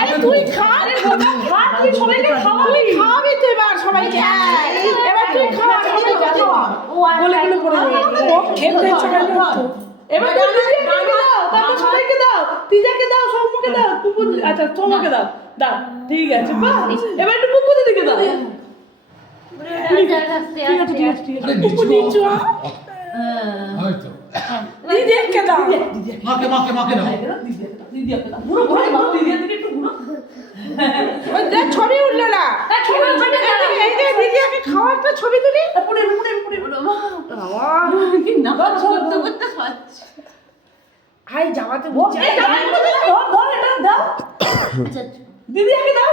আরে তুই খা রে বাবা, খা, তুই সবাইকে খাওয়াবি, খাওয়াবি তুই এবার সবাইকে। এবার তুই খাওয়া, সবাইকে খাওয়া। বলে গেলে পড়ে যাবে। ও খেতে চাইলে তো। এবার তুই দিদিকে দাও, তারপর সবাইকে দাও, তিজাকে দাও, সৌম্যকে দাও, পুপু, আচ্ছা সৌম্যকে দাও, দাও, ঠিক আছে, বাহ। এবার একটু পুপু দিদিকে দাও। ঠিক আছে। পুপু নিচু হয়তো দিদিকে দাও। মাকে দাও। দিদিকে দাও। ঘুরো, দিদিকে একটু ঘুরো। ওই দেখ ছবি উঠলো না। এই যে দিদিকে খাওয়ার তো ছবি তুলি। পুরে বাবা করতে খাচ্ছে। আই জামাতে বুঝছে। দাও। দিদিকে দাও।